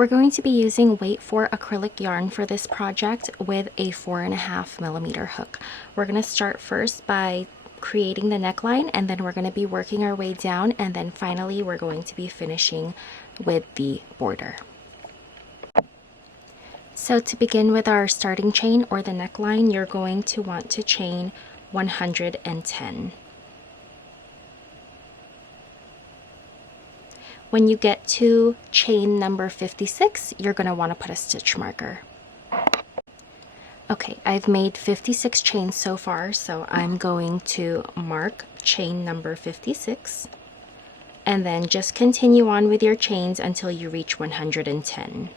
We're going to be using weight 4 acrylic yarn for this project with a 4.5mm hook. We're going to start first by creating the neckline, and then we're going to be working our way down, and then finally we're going to be finishing with the border. So to begin with our starting chain or the neckline, you're going to want to chain 110. When you get to chain number 56, you're going to want to put a stitch marker. Okay, I've made 56 chains so far, so I'm going to mark chain number 56, and then just continue on with your chains until you reach 110.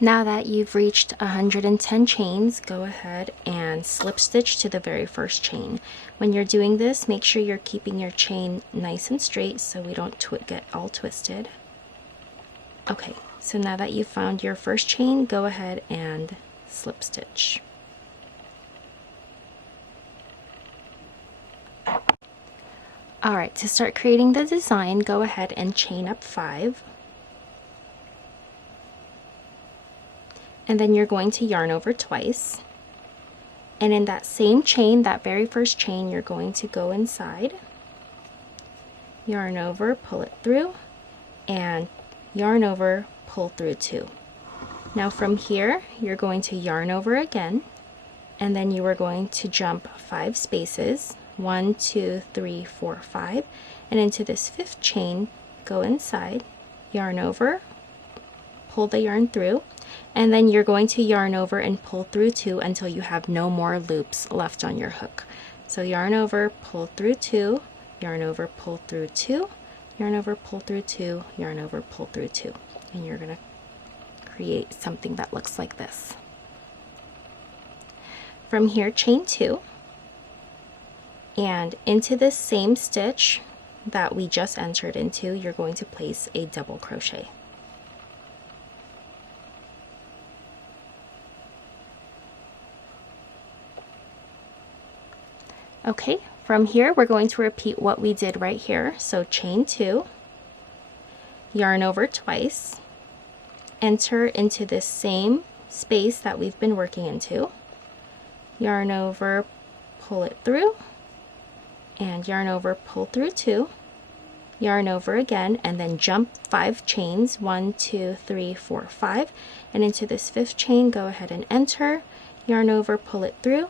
Now that you've reached 110 chains, go ahead and slip stitch to the very first chain. When you're doing this, make sure you're keeping your chain nice and straight so we don't get all twisted. Okay, so now that you've found your first chain, go ahead and slip stitch. Alright, to start creating the design, go ahead and chain up 5. And then you're going to yarn over twice. And in that same chain, that very first chain, you're going to go inside, yarn over, pull it through, and yarn over, pull through 2. Now from here, you're going to yarn over again, and then you are going to jump 5 spaces, 1, 2, 3, 4, 5, and into this 5th chain, go inside, yarn over, pull the yarn through, and then you're going to yarn over and pull through 2 until you have no more loops left on your hook. So yarn over, pull through 2, yarn over, pull through 2, yarn over, pull through 2, yarn over, pull through 2, and you're going to create something that looks like this. From here, chain 2, and into this same stitch that we just entered into, you're going to place a double crochet. Okay, from here we're going to repeat what we did right here. So chain 2, yarn over twice, enter into this same space that we've been working into, yarn over, pull it through, and yarn over, pull through 2, yarn over again, and then jump 5 chains, 1, 2, 3, 4, 5, and into this 5th chain, go ahead and enter, yarn over, pull it through,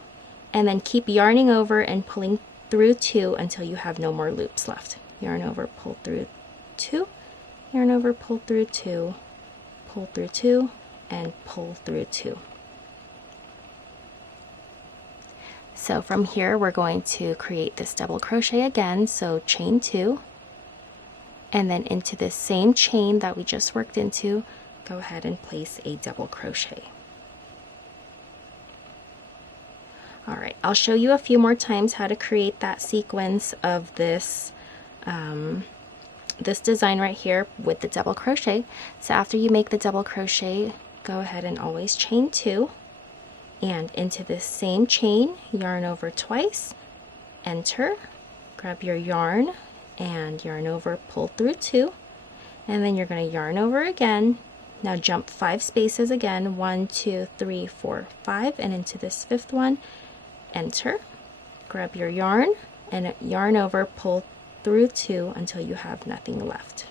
and then keep yarning over and pulling through 2 until you have no more loops left. Yarn over, pull through 2, yarn over, pull through 2, pull through 2, and pull through 2. So from here we're going to create this double crochet again, so chain 2, and then into this same chain that we just worked into, go ahead and place a double crochet. Alright, I'll show you a few more times how to create that sequence of this this design right here with the double crochet. So after you make the double crochet, go ahead and always chain 2, and into this same chain, yarn over twice, enter, grab your yarn, and yarn over, pull through 2, and then you're going to yarn over again. Now jump 5 spaces again, 1, 2, 3, 4, 5, and into this 5th one, enter, grab your yarn, and yarn over, pull through 2 until you have nothing left.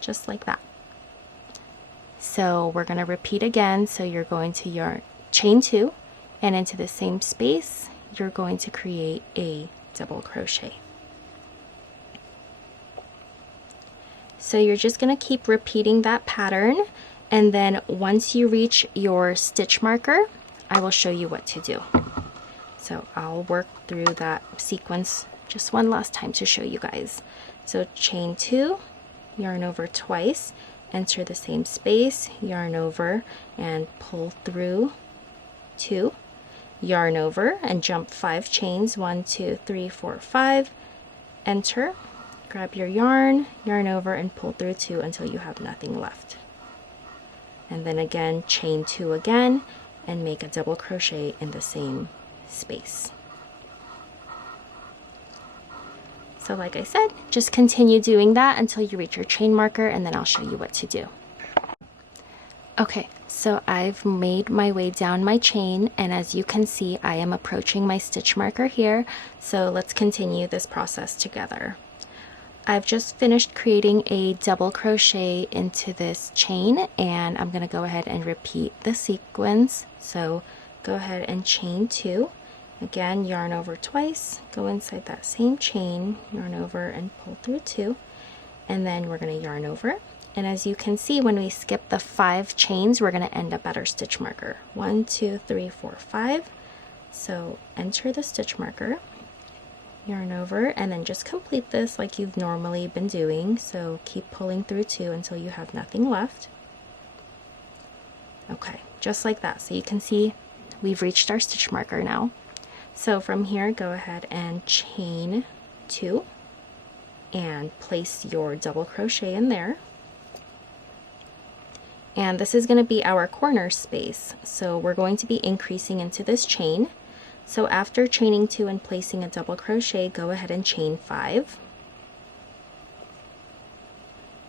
Just like that. So we're going to repeat again. So you're going to chain 2, and into the same space, you're going to create a double crochet. So you're just going to keep repeating that pattern, and then once you reach your stitch marker, I will show you what to do. So I'll work through that sequence just one last time to show you guys. So chain 2, yarn over twice, enter the same space, yarn over and pull through 2, yarn over and jump 5 chains, 1, 2, 3, 4, 5, enter, grab your yarn, yarn over and pull through 2 until you have nothing left. And then again, chain 2 again and make a double crochet in the same space. So like I said, just continue doing that until you reach your chain marker, and then I'll show you what to do. Okay, so I've made my way down my chain, and as you can see, I am approaching my stitch marker here. So let's continue this process together. I've just finished creating a double crochet into this chain, and I'm going to go ahead and repeat the sequence. So go ahead and chain 2. Again, yarn over twice, go inside that same chain, yarn over and pull through 2, and then we're going to yarn over. And as you can see, when we skip the 5 chains, we're going to end up at our stitch marker. 1, 2, 3, 4, 5. So enter the stitch marker, yarn over, and then just complete this like you've normally been doing. So keep pulling through 2 until you have nothing left. Okay, just like that. So you can see we've reached our stitch marker now. So from here, go ahead and chain 2 and place your double crochet in there. And this is going to be our corner space. So we're going to be increasing into this chain. So after chaining 2 and placing a double crochet, go ahead and chain 5.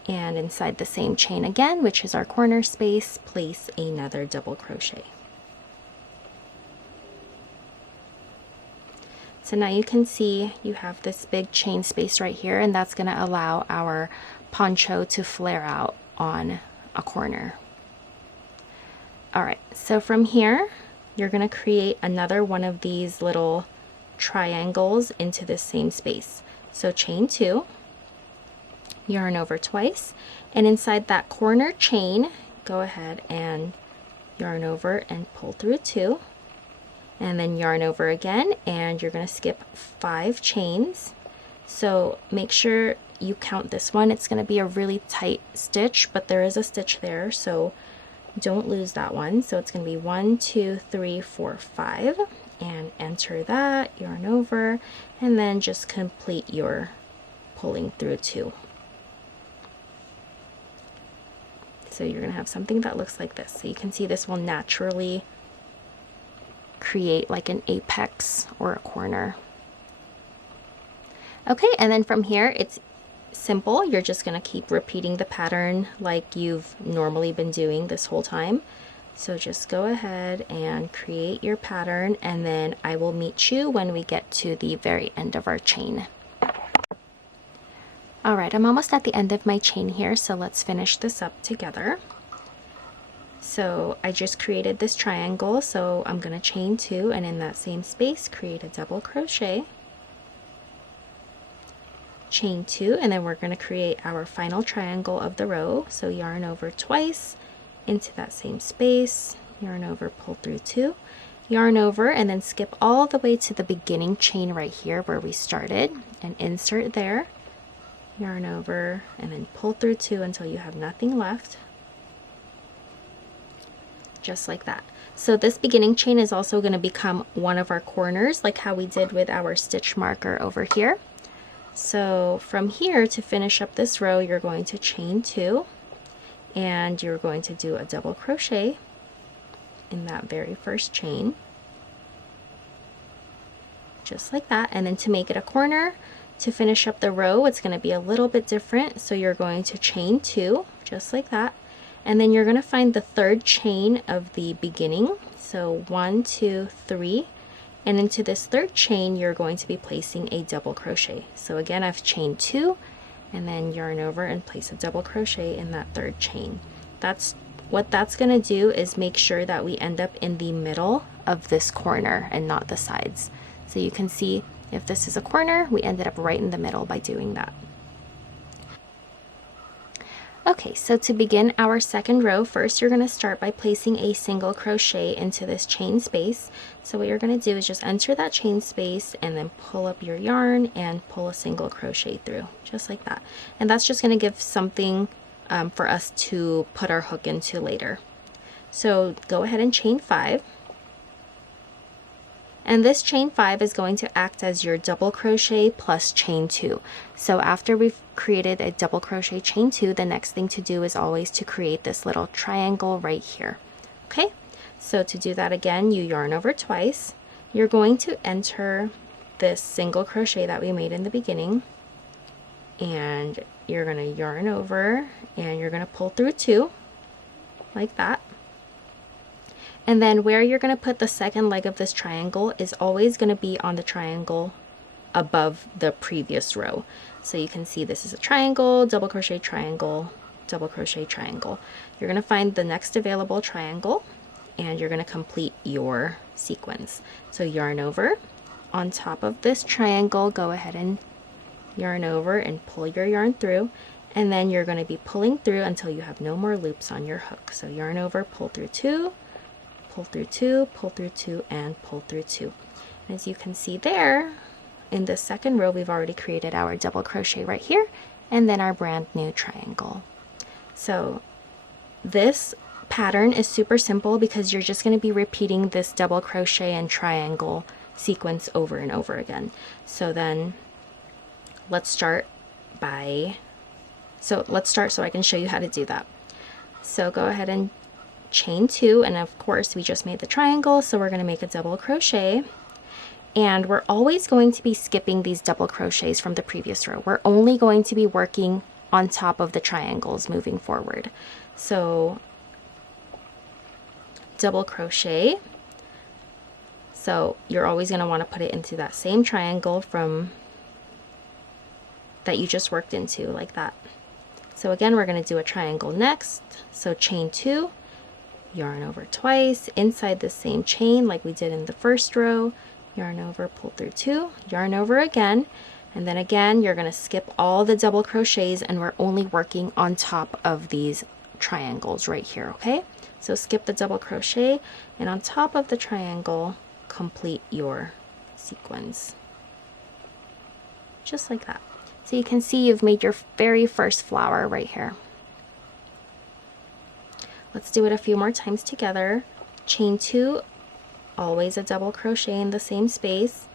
And inside the same chain again, which is our corner space, place another double crochet. So now you can see you have this big chain space right here, and that's going to allow our poncho to flare out on a corner. Alright, so from here, you're going to create another one of these little triangles into this same space. So chain 2, yarn over twice, and inside that corner chain, go ahead and yarn over and pull through 2. And then yarn over again, and you're going to skip 5 chains. So make sure you count this one. It's going to be a really tight stitch, but there is a stitch there, so don't lose that one. So it's going to be 1, 2, 3, 4, 5, and enter that, yarn over, and then just complete your pulling through 2. So you're going to have something that looks like this. So you can see this will naturally create like an apex or a corner. Okay, and then from here it's simple. You're just going to keep repeating the pattern like you've normally been doing this whole time. So just go ahead and create your pattern, and then I will meet you when we get to the very end of our chain. Alright, I'm almost at the end of my chain here, so let's finish this up together. So I just created this triangle, so I'm going to chain 2, and in that same space create a double crochet, chain 2, and then we're going to create our final triangle of the row. So yarn over twice into that same space, yarn over, pull through 2, yarn over, and then skip all the way to the beginning chain right here where we started, and insert there, yarn over, and then pull through 2 until you have nothing left. Just like that. So this beginning chain is also going to become one of our corners, like how we did with our stitch marker over here. So from here, to finish up this row, you're going to chain 2, and you're going to do a double crochet in that very first chain, just like that. And then to make it a corner, to finish up the row, it's going to be a little bit different. So you're going to chain 2, just like that. And then you're going to find the third chain of the beginning. So 1, 2, 3. And into this third chain, you're going to be placing a double crochet. So again, I've chained 2, and then yarn over and place a double crochet in that third chain. What that's going to do is make sure that we end up in the middle of this corner and not the sides. So you can see if this is a corner, we ended up right in the middle by doing that. Okay, so to begin our second row, first you're going to start by placing a single crochet into this chain space. So what you're going to do is just enter that chain space and then pull up your yarn and pull a single crochet through, just like that. And that's just going to give something for us to put our hook into later. So go ahead and chain 5. And this chain 5 is going to act as your double crochet plus chain 2. So after we've created a double crochet chain 2, the next thing to do is always to create this little triangle right here. Okay, so to do that again, you yarn over twice. You're going to enter this single crochet that we made in the beginning, and you're going to yarn over and you're going to pull through 2 like that. And then where you're going to put the second leg of this triangle is always going to be on the triangle above the previous row. So you can see this is a triangle, double crochet triangle, double crochet triangle. You're going to find the next available triangle and you're going to complete your sequence. So yarn over on top of this triangle, go ahead and yarn over and pull your yarn through, and then you're going to be pulling through until you have no more loops on your hook. So yarn over, pull through 2, pull through 2, pull through 2, and pull through 2. As you can see there, in the second row, we've already created our double crochet right here, and then our brand new triangle. So this pattern is super simple because you're just going to be repeating this double crochet and triangle sequence over and over again. So then let's start so I can show you how to do that. So go ahead and chain 2, and of course we just made the triangle, so we're going to make a double crochet. And we're always going to be skipping these double crochets from the previous row. We're only going to be working on top of the triangles moving forward. So double crochet. So you're always going to want to put it into that same triangle from that you just worked into, like that. So again, we're going to do a triangle next. So chain 2, yarn over twice, inside the same chain like we did in the first row, yarn over, pull through 2, yarn over again, and then again you're going to skip all the double crochets and we're only working on top of these triangles right here, okay? So skip the double crochet and on top of the triangle complete your sequence. Just like that. So you can see you've made your very first flower right here. Let's do it a few more times together. Chain 2, always a double crochet in the same space,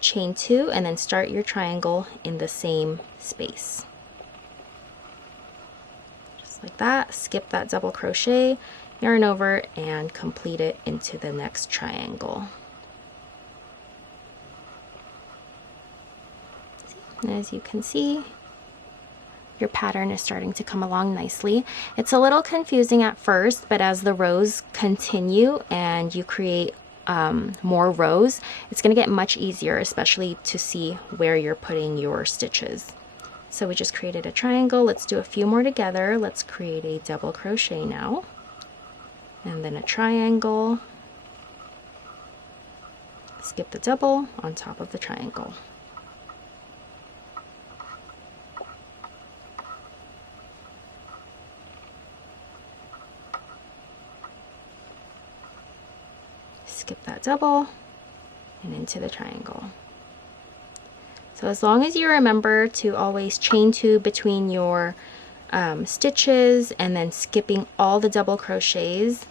chain 2, and then start your triangle in the same space. Just like that. Skip that double crochet, yarn over, and complete it into the next triangle. And as you can see, your pattern is starting to come along nicely. It's a little confusing at first, but as the rows continue and you create more rows, it's going to get much easier, especially to see where you're putting your stitches. So we just created a triangle. Let's do a few more together. Let's create a double crochet now, and then a triangle. Skip the double on top of the triangle. Skip that double and into the triangle. So as long as you remember to always chain 2 between your stitches and then skipping all the double crochets,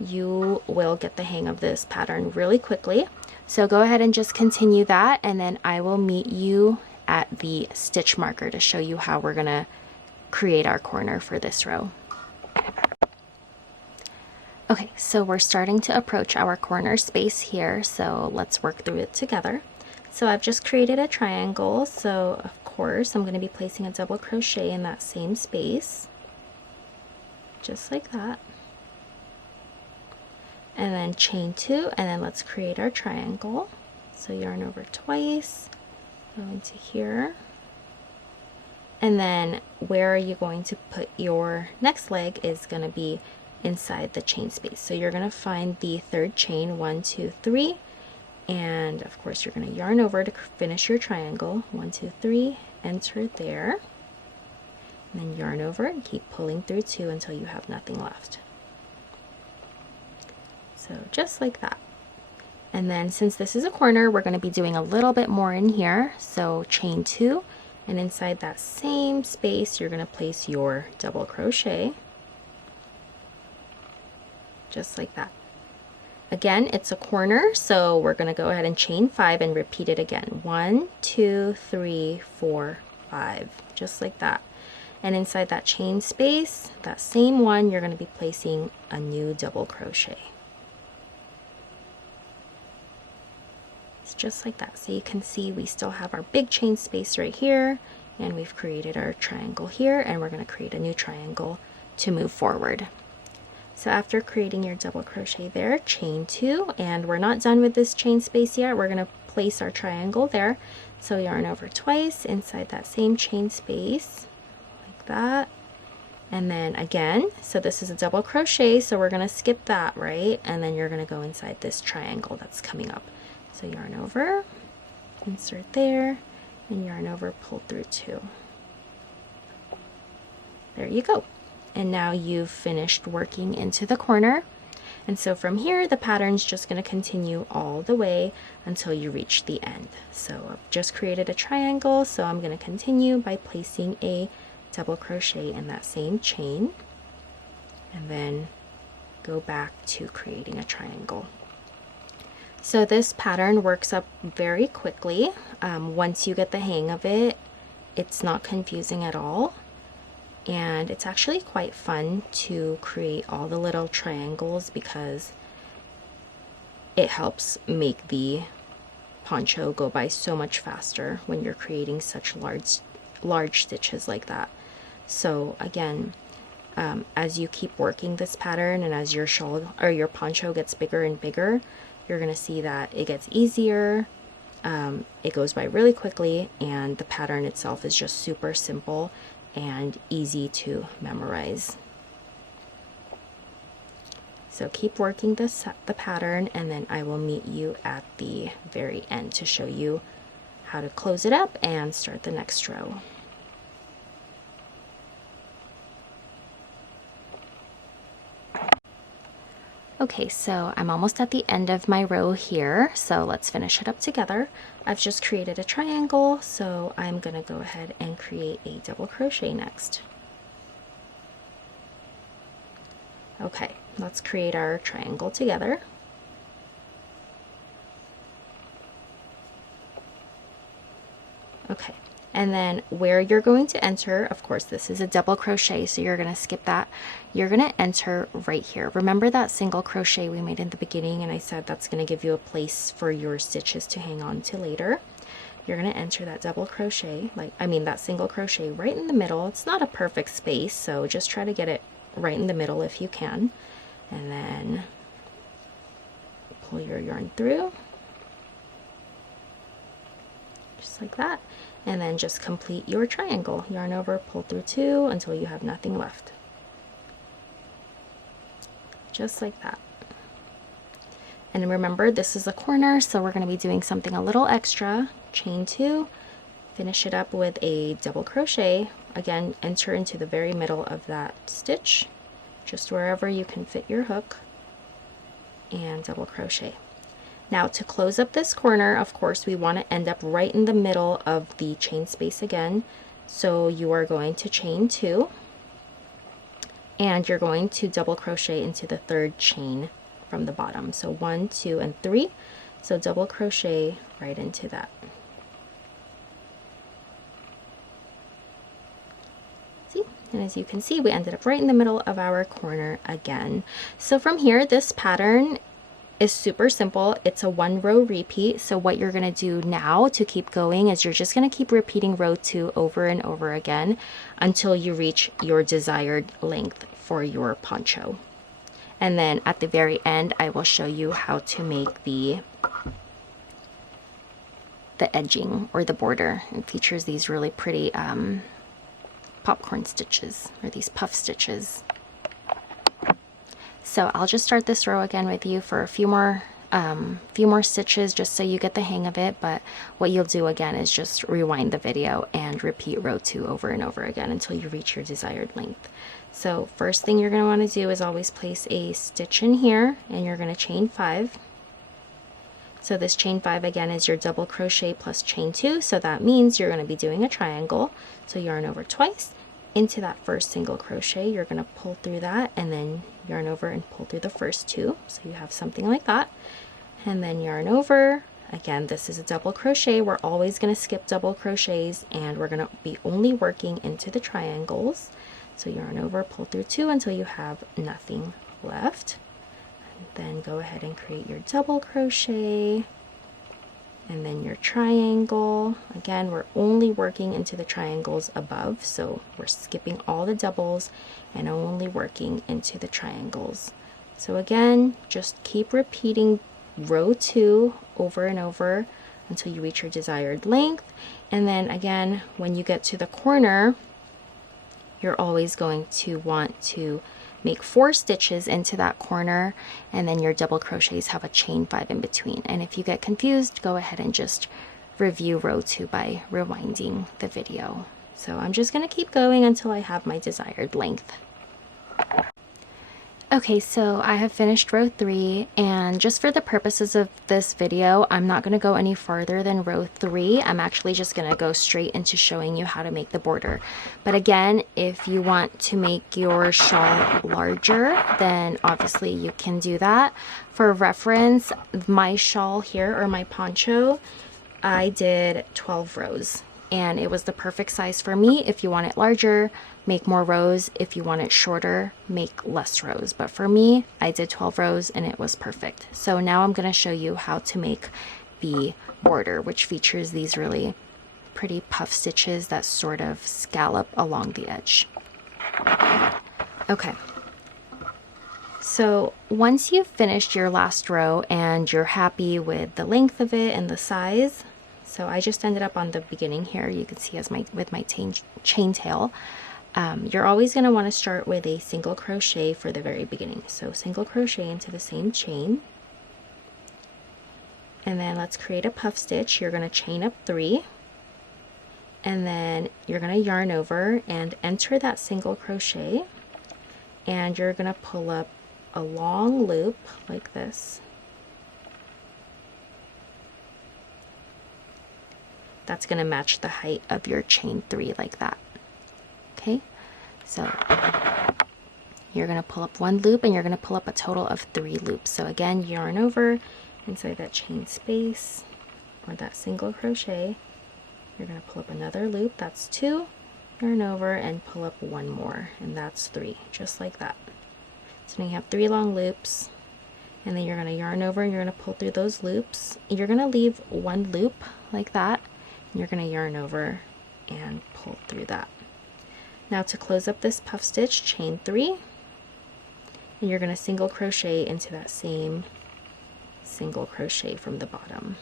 you will get the hang of this pattern really quickly. So go ahead and just continue that, and then I will meet you at the stitch marker to show you how we're gonna create our corner for this row. Okay, so we're starting to approach our corner space here, so let's work through it together. So I've just created a triangle, so of course I'm going to be placing a double crochet in that same space, just like that. And then chain 2, and then let's create our triangle. So yarn over twice, go into here, and then where are you going to put your next leg is going to be inside the chain space. So you're going to find the third chain, 1, 2, 3, and of course you're going to yarn over to finish your triangle. 1, 2, 3, enter there, and then yarn over and keep pulling through 2 until you have nothing left. So just like that. And then since this is a corner, we're going to be doing a little bit more in here. So chain 2, and inside that same space you're going to place your double crochet. Just like that. Again, it's a corner, so we're going to go ahead and chain 5 and repeat it again. 1, 2, 3, 4, 5, just like that. And inside that chain space, that same one, you're going to be placing a new double crochet. It's just like that. So you can see we still have our big chain space right here, and we've created our triangle here, and we're going to create a new triangle to move forward. So after creating your double crochet there, chain 2, and we're not done with this chain space yet. We're going to place our triangle there. So yarn over twice inside that same chain space, like that. And then again, so this is a double crochet, so we're going to skip that, right? And then you're going to go inside this triangle that's coming up. So yarn over, insert there, and yarn over, pull through 2. There you go. And now you've finished working into the corner. And so from here, the pattern's just going to continue all the way until you reach the end. So I've just created a triangle, so I'm going to continue by placing a double crochet in that same chain, and then go back to creating a triangle. So this pattern works up very quickly. Once you get the hang of it, it's not confusing at all. And it's actually quite fun to create all the little triangles because it helps make the poncho go by so much faster when you're creating such large stitches like that. So again, as you keep working this pattern and as your shawl or your poncho gets bigger and bigger, you're going to see that it gets easier. It goes by really quickly, and the pattern itself is just super simple and easy to memorize. So keep working the pattern, and then I will meet you at the very end to show you how to close it up and start the next row. Okay, so I'm almost at the end of my row here, so let's finish it up together. I've just created a triangle, so I'm going to go ahead and create a double crochet next. Okay, let's create our triangle together. Okay, and then where you're going to enter, of course this is a double crochet, so you're going to skip that. You're going to enter right here. Remember that single crochet we made in the beginning, and I said that's going to give you a place for your stitches to hang on to later. You're going to enter that double crochet, that single crochet right in the middle. It's not a perfect space, so just try to get it right in the middle if you can. And then pull your yarn through, just like that. And then just complete your triangle. Yarn over, pull through 2 until you have nothing left. Just like that. And remember, this is a corner, so we're going to be doing something a little extra. Chain 2, finish it up with a double crochet. Again, enter into the very middle of that stitch, just wherever you can fit your hook, and double crochet. Now to close up this corner, of course, we want to end up right in the middle of the chain space again. So you are going to chain 2, and you're going to double crochet into the 3rd chain from the bottom. So 1, 2, and 3. So double crochet right into that. See? And as you can see, we ended up right in the middle of our corner again. So from here, this pattern is super simple. It's a 1-row repeat. So what you're going to do now to keep going is you're just going to keep repeating row 2 over and over again until you reach your desired length for your poncho. And then at the very end, I will show you how to make the edging or the border. It features these really pretty popcorn stitches, or these puff stitches. So I'll just start this row again with you for a few more stitches just so you get the hang of it, but what you'll do again is just rewind the video and repeat row 2 over and over again until you reach your desired length. So first thing you're going to want to do is always place a stitch in here, and you're going to chain 5. So this chain 5 again is your double crochet plus chain 2, so that means you're going to be doing a triangle. So yarn over twice into that first single crochet, you're going to pull through that, and then yarn over and pull through the first 2, so you have something like that. And then yarn over again. This is a double crochet. We're always going to skip double crochets, and we're going to be only working into the triangles. So yarn over, pull through 2 until you have nothing left, and then go ahead and create your double crochet, and then your triangle. Again, we're only working into the triangles above, so we're skipping all the doubles and only working into the triangles. So again, just keep repeating row 2 over and over until you reach your desired length. And then again, when you get to the corner, you're always going to want to make 4 stitches into that corner, and then your double crochets have a chain 5 in between. And if you get confused, go ahead and just review row 2 by rewinding the video. So I'm just going to keep going until I have my desired length. Okay, so I have finished row 3, and just for the purposes of this video, I'm not going to go any farther than row 3. I'm actually just going to go straight into showing you how to make the border. But again, if you want to make your shawl larger, then obviously you can do that. For reference, my shawl here, or my poncho, I did 12 rows. And it was the perfect size for me. If you want it larger, make more rows. If you want it shorter, make less rows. But for me, I did 12 rows and it was perfect. So now I'm going to show you how to make the border, which features these really pretty puff stitches that sort of scallop along the edge. Okay. So once you've finished your last row and you're happy with the length of it and the size, so I just ended up on the beginning here, you can see as with my chain tail. You're always going to want to start with a single crochet for the very beginning. So single crochet into the same chain. And then let's create a puff stitch. You're going to chain up 3. And then you're going to yarn over and enter that single crochet. And you're going to pull up a long loop like this. That's going to match the height of your chain 3 like that. Okay, so you're going to pull up 1 loop and you're going to pull up a total of 3 loops. So again, yarn over inside that chain space or that single crochet. You're going to pull up another loop, that's 2, yarn over and pull up 1 more, and that's 3, just like that. So now you have 3 long loops, and then you're going to yarn over and you're going to pull through those loops. You're going to leave 1 loop like that. You're going to yarn over and pull through that. Now to close up this puff stitch, chain 3, and you're going to single crochet into that same single crochet from the bottom.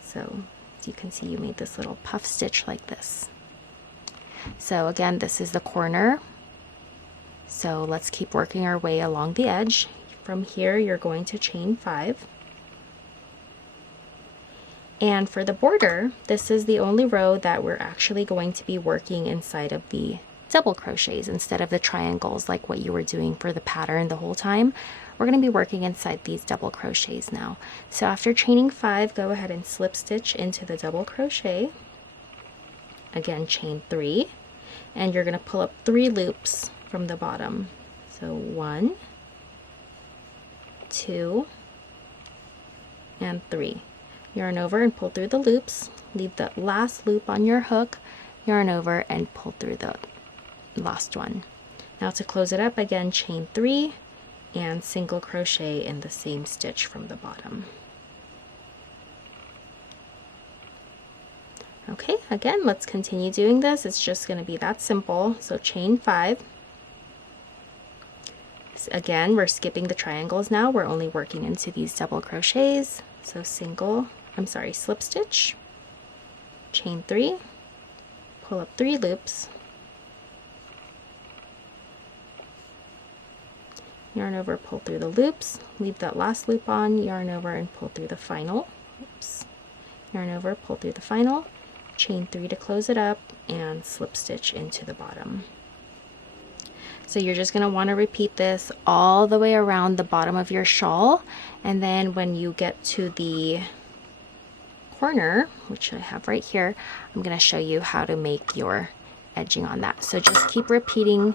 So as you can see, you made this little puff stitch like this. So again, this is the corner. So let's keep working our way along the edge. From here, you're going to chain 5. And for the border, this is the only row that we're actually going to be working inside of the double crochets instead of the triangles like what you were doing for the pattern the whole time. We're going to be working inside these double crochets now. So after chaining 5, go ahead and slip stitch into the double crochet. Again, chain 3, and you're going to pull up 3 loops from the bottom. So 1, 2, and 3. Yarn over and pull through the loops, leave the last loop on your hook, yarn over and pull through the last one. Now to close it up, again chain 3 and single crochet in the same stitch from the bottom. Okay, again, let's continue doing this. It's just going to be that simple. So chain 5. Again, we're skipping the triangles now. We're only working into these double crochets. So slip stitch, chain 3, pull up 3 loops, yarn over, pull through the loops, leave that last loop on, yarn over and pull through the final, yarn over, pull through the final, chain 3 to close it up, and slip stitch into the bottom. So you're just going to want to repeat this all the way around the bottom of your shawl, and then when you get to the corner, which I have right here, I'm going to show you how to make your edging on that. So just keep repeating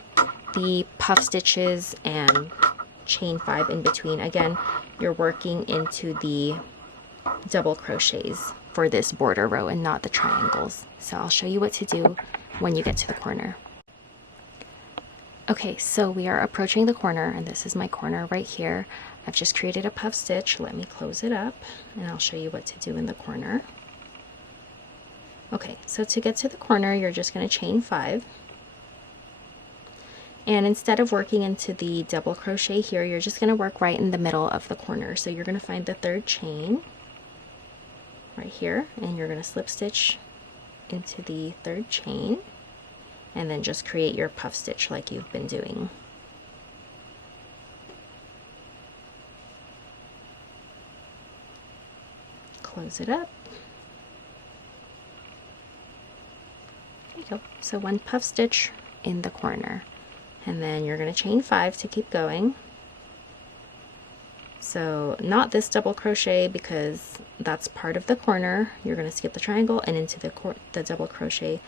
the puff stitches and chain 5 in between. Again, you're working into the double crochets for this border row and not the triangles. So I'll show you what to do when you get to the corner. Okay, so we are approaching the corner, and this is my corner right here. I've just created a puff stitch. Let me close it up and I'll show you what to do in the corner. Okay, so to get to the corner, you're just going to chain 5. And instead of working into the double crochet here, you're just going to work right in the middle of the corner. So you're going to find the 3rd chain right here, and you're going to slip stitch into the 3rd chain, and then just create your puff stitch like you've been doing. Close it up. There you go. So 1 puff stitch in the corner, and then you're going to chain 5 to keep going. So not this double crochet because that's part of the corner. You're going to skip the triangle and into the double crochet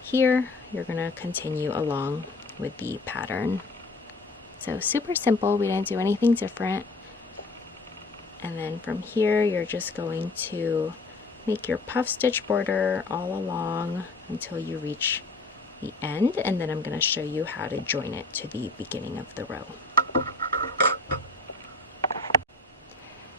here. You're going to continue along with the pattern. So super simple. We didn't do anything different. And then from here, you're just going to make your puff stitch border all along until you reach the end, and then I'm going to show you how to join it to the beginning of the row.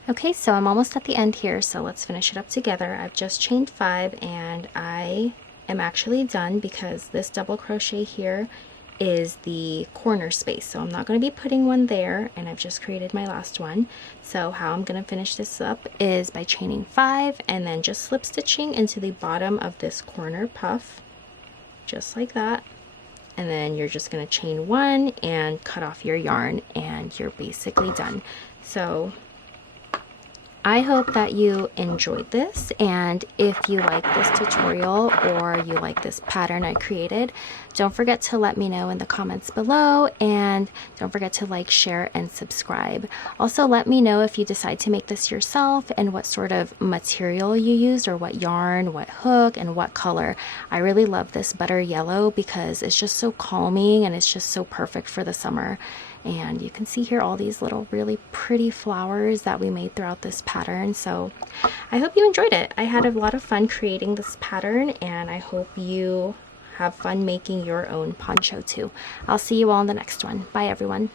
Okay, so I'm almost at the end here, so let's finish it up together. I've just chained 5 and I am actually done because this double crochet here is the corner space, so I'm not going to be putting one there, and I've just created my last one. So how I'm going to finish this up is by chaining 5 and then just slip stitching into the bottom of this corner puff, just like that, and then you're just going to chain 1 and cut off your yarn, and you're basically done. So I hope that you enjoyed this, and if you like this tutorial or you like this pattern I created, don't forget to let me know in the comments below, and don't forget to like, share, and subscribe. Also, let me know if you decide to make this yourself and what sort of material you used, or what yarn, what hook, and what color. I really love this butter yellow because it's just so calming and it's just so perfect for the summer. And you can see here all these little really pretty flowers that we made throughout this pattern. So I hope you enjoyed it. I had a lot of fun creating this pattern, and I hope you have fun making your own poncho too. I'll see you all in the next one. Bye everyone.